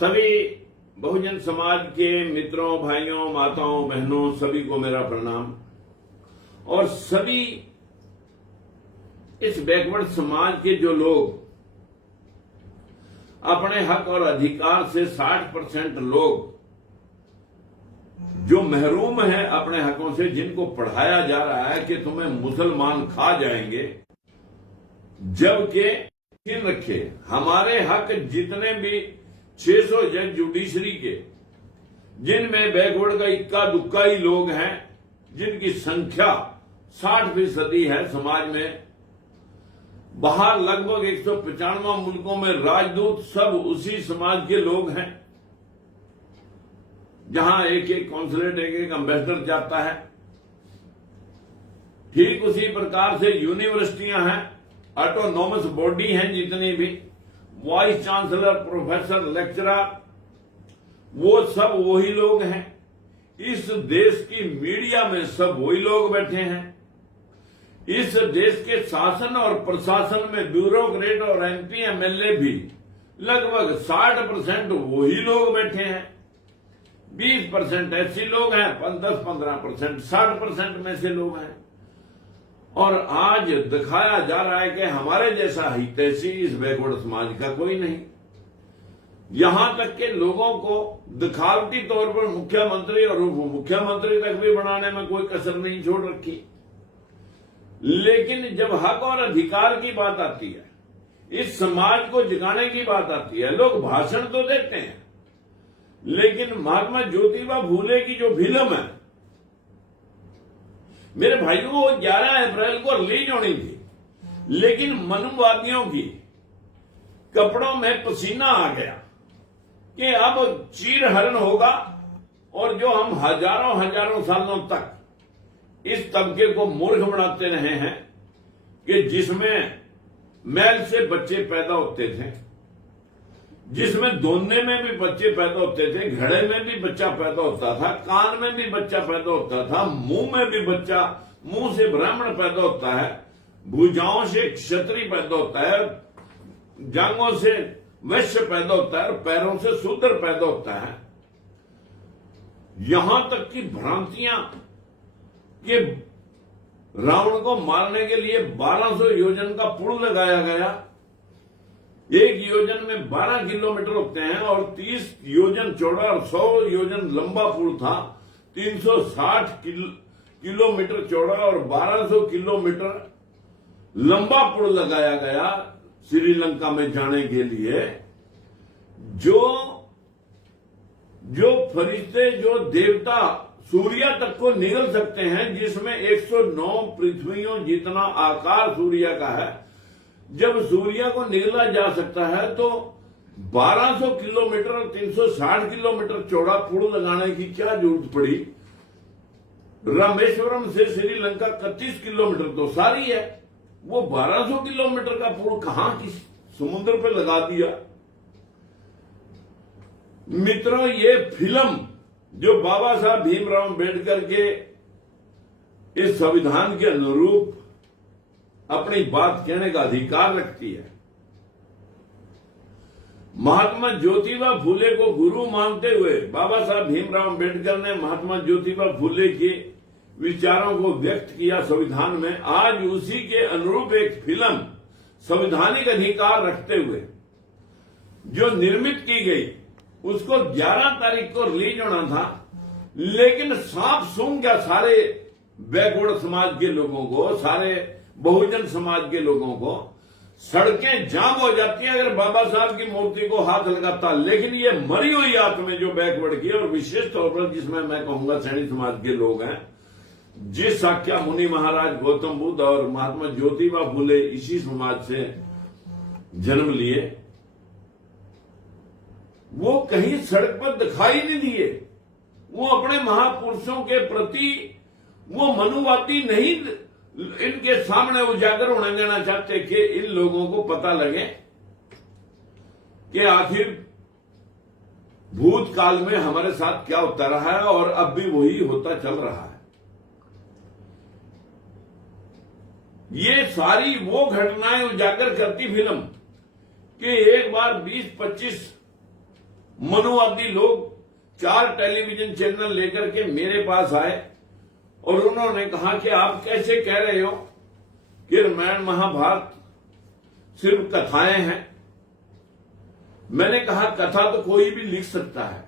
सभी बहुजन समाज के मित्रों, भाइयों, माताओं, बहनों सभी को मेरा प्रणाम। और सभी इस बैकवर्ड समाज के जो लोग अपने हक और अधिकार से 60% लोग जो महरूम है अपने हकों से, जिनको पढ़ाया जा रहा है कि तुम्हें मुसलमान खा जाएंगे, जबकि यकीन रखे हमारे हक जितने भी 600 जज जुडिशरी के, जिनमें बैकवर्ड का इक्का दुक्का ही लोग हैं, जिनकी संख्या 60% है समाज में, बाहर लगभग 195 मुल्कों में राजदूत सब उसी समाज के लोग हैं, जहां एक एक कॉन्सुलेट, एक एक एम्बेसडर जाता है। ठीक उसी प्रकार से यूनिवर्सिटियां हैं, ऑटोनॉमस बॉडी हैं जितनी भी, वाइस चांसलर, प्रोफेसर, लेक्चरर, वो सब वही लोग हैं। इस देश की मीडिया में सब वही लोग बैठे हैं। इस देश के शासन और प्रशासन में ब्यूरोक्रेट और एमपी एमएलए भी लगभग 60% वही लोग बैठे हैं। 20% ऐसे लोग हैं, 10-15% 60% में से लोग हैं। और आज दिखाया जा रहा है कि हमारे जैसा हितैषी इस बैकवर्ड समाज का कोई नहीं। यहां तक के लोगों को दिखावटी तौर पर मुख्यमंत्री और उप मुख्यमंत्री तक भी बनाने में कोई कसर नहीं छोड़ रखी। लेकिन जब हक और अधिकार की बात आती है, इस समाज को जगाने की बात आती है, लोग भाषण तो देते हैं, लेकिन महात्मा ज्योतिबा फूले की जो फिल्म है, मेरे भाइयों, वो 11 अप्रैल को रिलीज होनी थी, लेकिन मनुवादियों की कपड़ों में पसीना आ गया कि अब चीरहरण होगा, और जो हम हजारों सालों तक इस तबके को मूर्ख बनाते रहे हैं कि जिसमें मैल से बच्चे पैदा होते थे, जिसमें दोने में भी बच्चे पैदा होते थे, घड़े में भी बच्चा पैदा होता था, कान में भी बच्चा पैदा होता था, मुंह में भी बच्चा, मुंह से ब्राह्मण पैदा होता है, भुजाओं से क्षत्रिय पैदा होता है, जांघों से वैश्य पैदा होता है, और पैरों से शूद्र पैदा होता है। यहां तक की भ्रांतियां कि रावण को मारने के लिए 1200 योजन का पुल लगाया गया। एक योजन में 12 किलोमीटर होते हैं और 30 योजन चौड़ा और 100 योजन लंबा पुल था। 360 किलोमीटर चौड़ा और 1200 किलोमीटर लंबा पुल लगाया गया श्रीलंका में जाने के लिए। जो फरिश्ते, जो देवता सूर्य तक को निगल सकते हैं, जिसमें 109 पृथ्वियों जितना आकार सूर्य का है, जब सूर्य को निगला जा सकता है तो 1200 किलोमीटर और 360 किलोमीटर चौड़ा पुल लगाने की क्या जरूरत पड़ी? रामेश्वरम से श्रीलंका 31 किलोमीटर तो सारी है, वो 1200 किलोमीटर का पुल कहां की समुद्र पे लगा दिया। मित्रों, ये फिल्म जो बाबा साहब भीमराव अम्बेडकर के इस संविधान के अनुरूप अपनी बात कहने का अधिकार रखती है, महात्मा ज्योतिबा फूले को गुरु मानते हुए बाबा साहब भीमराव अम्बेडकर ने महात्मा ज्योतिबा फूले के विचारों को व्यक्त किया संविधान में। आज उसी के अनुरूप एक फिल्म संवैधानिक अधिकार रखते हुए जो निर्मित की गई, उसको 11 तारीख को रिलीज होना था, लेकिन सांप सूंघ गया सारे बैकवर्ड समाज के लोगों को, सारे बहुजन समाज के लोगों को। सड़कें जाम हो जाती हैं अगर बाबा साहब की मूर्ति को हाथ लगाता। लेकिन ये मरी हुई आत्मा जो बैकवर्ड की, और विशेष तौर पर जिसमें मैं कहूंगा सैनी समाज के लोग हैं, जिस साक्या मुनि महाराज, गौतम बुद्ध और महात्मा ज्योतिबा फूले इसी समाज से जन्म लिए, वो कहीं सड़क पर दिखाई नहीं दिए। वो अपने महापुरुषों के प्रति वो मनुवादी नहीं इनके सामने उजागर होने देना चाहते कि इन लोगों को पता लगे कि आखिर भूतकाल में हमारे साथ क्या होता रहा है और अब भी वही होता चल रहा है। ये सारी वो घटनाएं उजागर करती फिल्म कि एक बार 20-25 मनुवादी लोग 4 टेलीविजन चैनल लेकर के मेरे पास आए और उन्होंने कहा कि आप कैसे कह रहे हो कि रामायण महाभारत सिर्फ कथाएं हैं। मैंने कहा कथा तो कोई भी लिख सकता है,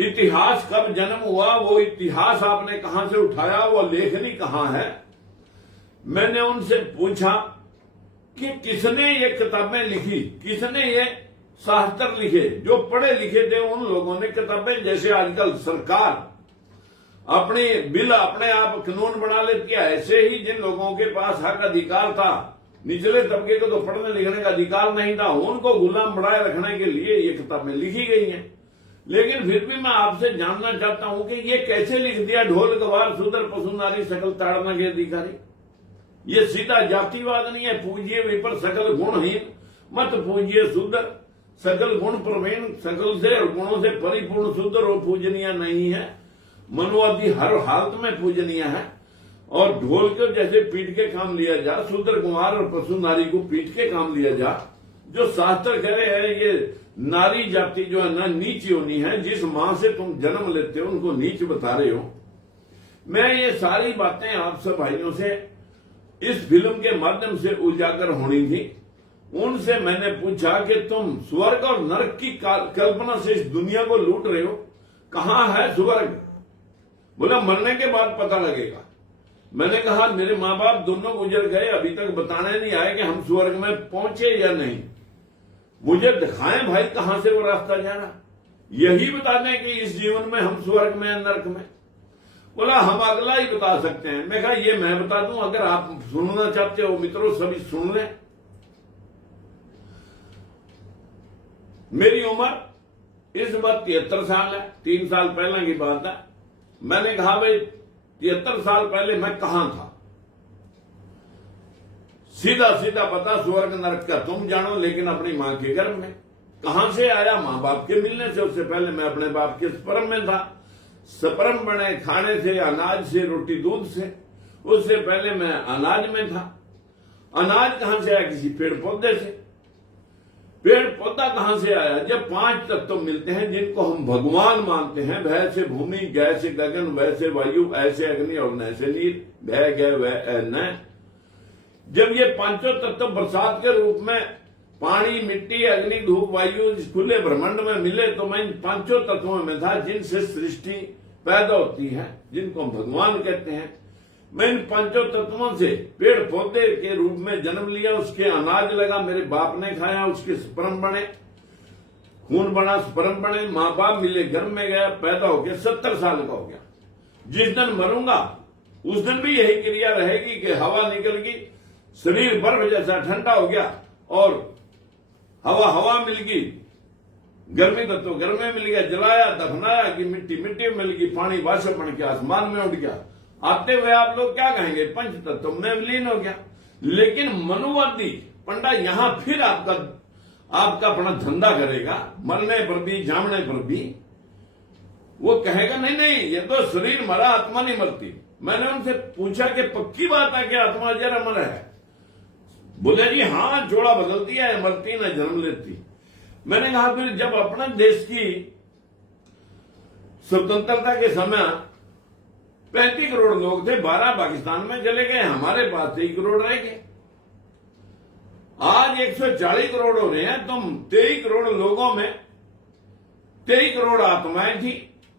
इतिहास कब जन्म हुआ वो इतिहास आपने कहां से उठाया, वो लेखनी कहां है। मैंने उनसे पूछा कि किसने ये किताबें लिखी, किसने ये शास्त्र लिखे। जो पढ़े लिखे थे उन लोगों ने किताबें, जैसे आजकल सरकार अपने बिल अपने आप कानून बना लेती है, ऐसे ही जिन लोगों के पास हक अधिकार था, निचले तबके को तो पढ़ने लिखने का अधिकार नहीं था, उनको गुलाम बनाए रखने के लिए ये किताबें लिखी गई हैं। लेकिन फिर भी मैं आपसे जानना चाहता हूं कि ये कैसे लिख दिया, ढोल गवार शूद्र पशु नारी सकल ताड़ना के अधिकारी। ये सीधा जातिवाद नहीं है। पूजिए विपर सकल गुणहीन, मत पूजिए शूद्र सकल गुण प्रवीण, सकल से और गुणों से परिपूर्ण शूद्र और पूजनीय नहीं है। मनुवादी हर हालत में पूजनीय है। और ढोल को जैसे पीट के काम लिया जा, शूद्र कुमार और पशु नारी को पीट के काम लिया जा। जो शास्त्र कह रहे हैं ये नारी जाति जो है ना नीच योनि है, जिस मां से तुम जन्म लेते हो उनको नीच बता रहे हो। मैं ये सारी बातें आप सब भाइयों से इस फिल्म के माध्यम से उजागर होनी थी। उनसे मैंने पूछा कि तुम स्वर्ग और नरक की कल्पना से इस दुनिया को लूट रहे हो, कहां है स्वर्ग? बोला मरने के बाद पता लगेगा। मैंने कहा मेरे माँ बाप दोनों गुजर गए, अभी तक बताने नहीं आए कि हम स्वर्ग में पहुंचे या नहीं। मुझे दिखाएं भाई कहां से वो रास्ता जा रहा, यही बता दें कि इस जीवन में हम स्वर्ग में नरक में। बोला हम अगला ही बता सकते हैं। मैं कहा ये मैं बता दूं, अगर आप सुनना चाहते हो मित्रों सभी सुन लें। मेरी उम्र इस बार 73 साल है, 3 साल पहले की बात है। मैंने कहा भाई 73 साल पहले मैं कहां था, सीधा सीधा पता स्वर्ग नरक का तुम जानो, लेकिन अपनी मां के गर्भ में। कहां से आया? मां बाप के मिलने से। उससे पहले मैं अपने बाप के स्पर्म में था। स्पर्म बने खाने से, अनाज से, रोटी दूध से। उससे पहले मैं अनाज में था। अनाज कहां से आया? किसी पेड़ पौधे से। पेड़ पौधा कहां से आया? जब 5 तत्व मिलते हैं जिनको हम भगवान मानते हैं, भय से भूमि, गय से गगन, वय से वायु, ऐसे अग्नि और न से नीर, भय गय वह न। जब ये 5 तत्व बरसात के रूप में पानी, मिट्टी, अग्नि, धूप, वायु इस खुले ब्रह्मांड में मिले, तो मैं इन 5 तत्वों में था जिनसे सृष्टि पैदा होती है, जिनको हम भगवान कहते हैं। मैं इन 5 तत्वों से पेड़ पौधे के रूप में जन्म लिया। उसके अनाज लगा, मेरे बाप ने खाया, उसके स्पर्म बने, खून बना, स्पर्म बने, माँ बाप मिले, गर्भ में गया, पैदा हो गया, 70 साल का हो गया। जिस दिन मरूंगा उस दिन भी यही क्रिया रहेगी कि हवा निकल गई, शरीर बर्फ जैसा ठंडा हो गया, और हवा मिल गई, गर्मी तत्व गर्म में मिल गया, जलाया दफनाया कि मिट्टी में मिल गई, पानी वाष्प बन के आसमान में उठ गया। आते हुए आप लोग क्या कहेंगे? 5 तत्व में विलीन हो गया। लेकिन मनुवादी पंडा यहां फिर आपका अपना धंधा करेगा, मरने पर भी, जामने पर भी। वो कहेगा नहीं ये तो शरीर मरा, आत्मा नहीं मरती। मैंने उनसे पूछा कि पक्की बात है कि आत्मा जरा अमर है? बोले जी हाँ, जोड़ा बदलती है, मरती न जन्म लेती। मैंने कहा फिर जब अपने देश की स्वतंत्रता के समय 35 करोड़ लोग थे, 12 पाकिस्तान में चले गए, हमारे पास 23 करोड़ रह गए। आज 140 करोड़ हो रहे हैं। तुम 23 करोड़ लोगों में 23 करोड़ आत्माएं थी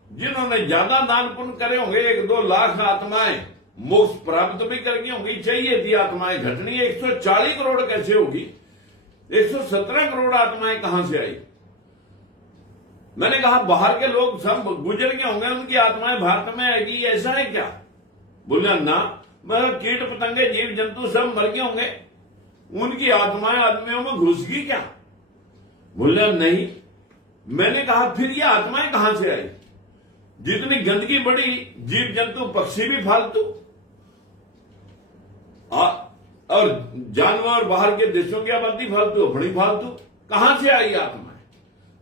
जिन्होंने ज्यादा दान पुण्य करे होंगे। 1-2 लाख आत्माएं मोक्ष प्राप्त भी करके होंगी, चाहिए थी आत्माएं घटनी। 140 करोड़ कैसे होगी? 117 करोड़ आत्माएं कहां से आई? मैंने कहा बाहर के लोग सब गुजर गए होंगे, उनकी आत्माएं भारत में आएगी, ऐसा है क्या? बोले ना, मतलब कीट पतंगे जीव जंतु सब मर गए होंगे, उनकी आत्माएं आदमियों में घुस गई क्या? बोले नहीं। मैंने कहा फिर ये आत्माएं कहां से आई? जितनी गंदगी बढ़ी, जीव जंतु पक्षी भी फालतू, और जानवर बाहर के देशों की आबादी फालतू, बड़ी फालतू, कहां से आई आत्माएं?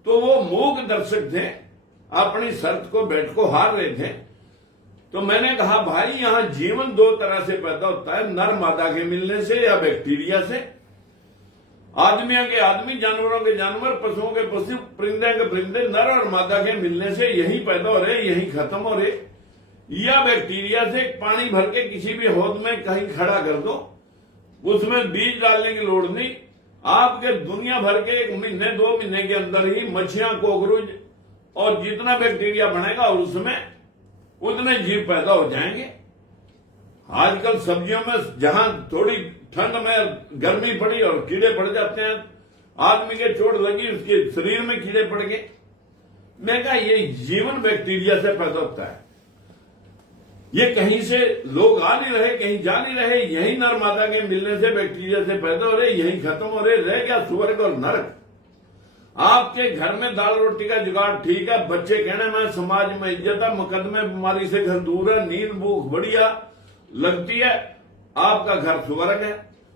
तो वो मूक दर्शक थे, अपनी शर्त को बैठ को हार रहे थे। तो मैंने कहा भाई यहां जीवन 2 तरह से पैदा होता है, नर मादा के मिलने से या बैक्टीरिया से। आदमियों के आदमी, जानवरों के जानवर, पशुओं के पशु, परिंदे के परिंदे नर और मादा के मिलने से यही पैदा हो रहे, यही खत्म हो रहे। या बैक्टीरिया से पानी भर के किसी भी हौद में कहीं खड़ा कर दो, उसमें बीज डालने की लोड़ नहीं। आपके दुनिया भर के 1 महीने 2 महीने के अंदर ही मच्छियां, कॉकरोच और जितना बैक्टीरिया बनेगा और उसमें उतने जीव पैदा हो जाएंगे। आजकल सब्जियों में जहां थोड़ी ठंड में गर्मी पड़ी और कीड़े पड़ जाते हैं, आदमी के चोट लगी, उसके शरीर में कीड़े पड़ गए। मैं कहा ये जीवन बैक्टीरिया से पैदा होता है। ये कहीं से लोग आ नहीं रहे, कहीं जा नहीं रहे, यही नर मादा के मिलने से बैक्टीरिया से पैदा हो रहे, यही खत्म हो रहे। रह गया स्वर्ग और नरक। आपके घर में दाल रोटी का जुगाड़ ठीक है, बच्चे कहने में समाज में इज्जत है, मुकदमे बीमारी से घर दूर है, नींद भूख बढ़िया लगती है, आपका घर स्वर्ग है।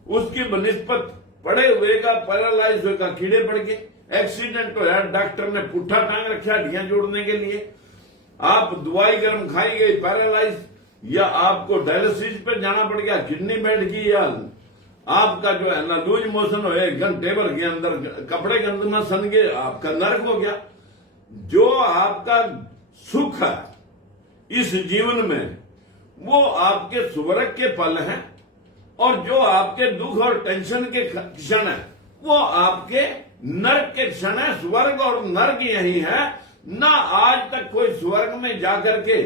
उसकी बनिस्पत पड़े हुए का, पैरालाइज हुए का कीड़े पड़ गए, एक्सीडेंट हो, डॉक्टर ने पुट्ठा टांग रखा हड्डियां जोड़ने के लिए, आप दवाई गर्म खाई गई पैरालाइज, या आपको डायलिसिस पे जाना पड़ गया, किडनी बैठ गई, या आपका जो है ना लूज मोशन हो, 1 घंटे भर के अंदर कपड़े गंद में सन गए, आपका नरक हो गया। जो आपका सुख है इस जीवन में वो आपके स्वर्ग के फल हैं, और जो आपके दुख और टेंशन के क्षण है वो आपके नरक के क्षण है। स्वर्ग और नरक यही है ना। आज तक कोई स्वर्ग में जाकर के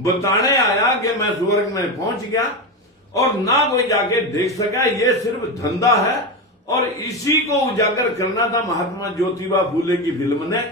बताने आया कि मैं स्वर्ग में पहुंच गया, और ना कोई जाके देख सका। ये सिर्फ धंधा है, और इसी को उजागर करना था महात्मा ज्योतिबा फूले की फिल्म ने,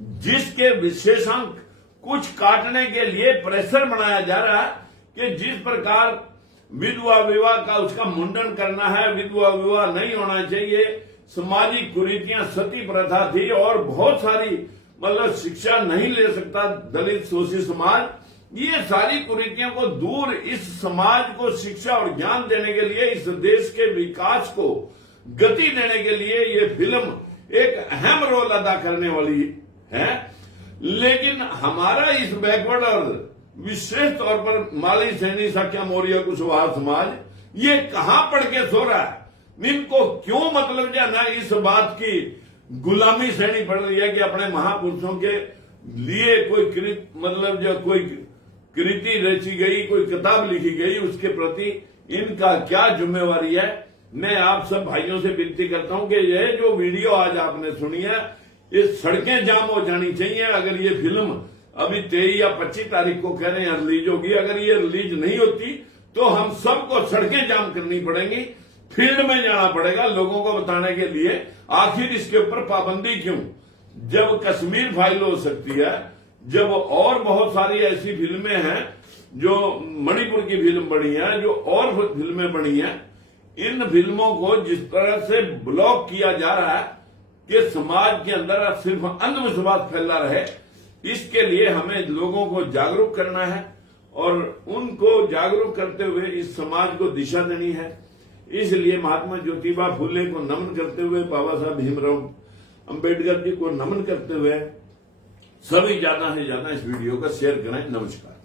जिसके विशेषांक कुछ काटने के लिए प्रेशर बनाया जा रहा है कि जिस प्रकार विधवा विवाह का उसका मुंडन करना है, विधवा विवाह नहीं होना चाहिए, सामाजिक कुरीतियां, सती प्रथा थी, और बहुत सारी मतलब शिक्षा नहीं ले सकता दलित शोषित समाज। ये सारी कुरीतियों को दूर, इस समाज को शिक्षा और ज्ञान देने के लिए, इस देश के विकास को गति देने के लिए ये फिल्म एक अहम रोल अदा करने वाली है। लेकिन हमारा इस बैकवर्ड और विशेष तौर पर माली, सैनी, साक्या, मौर्य, कुशवाहा समाज ये कहां पढ़ के सो रहा है? इनको क्यों मतलब जो ना इस बात की गुलामी सहनी पड़ रही है कि अपने महापुरुषों के लिए कोई मतलब जो कोई कृति रची गई, कोई किताब लिखी गई, उसके प्रति इनका क्या जिम्मेवारी है। मैं आप सब भाइयों से विनती करता हूं कि यह जो वीडियो आज आपने सुनी है, ये सड़कें जाम हो जानी चाहिए। अगर ये फिल्म अभी 23 या 25 तारीख को कह रहे हैं रिलीज होगी, अगर ये रिलीज नहीं होती तो हम सबको सड़कें जाम करनी पड़ेंगी, फील्ड में जाना पड़ेगा लोगों को बताने के लिए आखिर इसके ऊपर पाबंदी क्यों। जब कश्मीर फाइल हो सकती है, जब और बहुत सारी ऐसी फिल्में हैं, जो मणिपुर की फिल्म बनी है, जो और फिल्में बनी हैं, इन फिल्मों को जिस तरह से ब्लॉक किया जा रहा है कि समाज के अंदर सिर्फ अंधविश्वास फैला रहे, इसके लिए हमें लोगों को जागरूक करना है, और उनको जागरूक करते हुए इस समाज को दिशा देनी है। इसलिए महात्मा ज्योतिबा फूले को नमन करते हुए, बाबा साहब भीमराव अंबेडकर जी को नमन करते हुए, सभी ज्यादा से ज्यादा इस वीडियो का शेयर करें। नमस्कार।